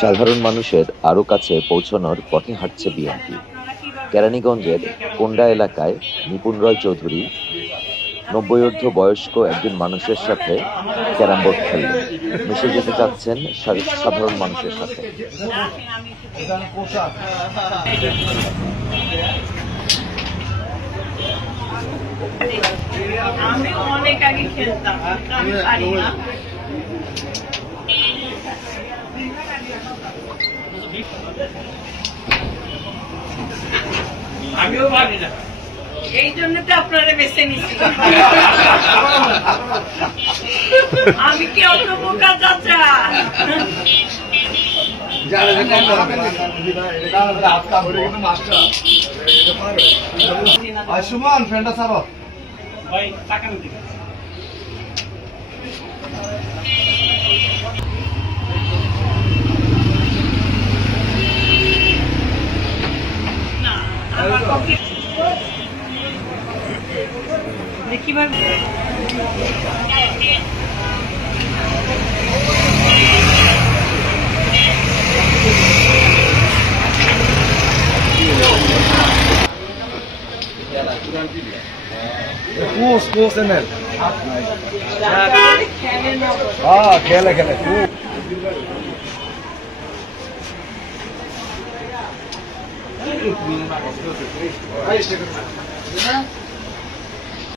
সাধারণ মানুষের আরও কাছে পৌঁছানোর পথে হাঁটছে বিএনপি। কেরানীগঞ্জের কোন্ডা এলাকায় নিপুণ রয় চৌধুরী ৯০ বয়স্ক একজন মানুষের সাথে ক্যারাম বোর্ড খেললেন। মিশে যেতে চাচ্ছেন সাধারণ মানুষের সাথে। আমি অনেক আগে খেলতাম, আমি পারি না। আমিও পারি না, এই জন্য তো আপনারা বেছে নিচ্ছি। আমি কি অত বোকা চাচা? সুমন ফ্রেন্ডটা ছাড়ো ভাই টাকা নিতে দেখি ভাই Kus enel. खेले खेले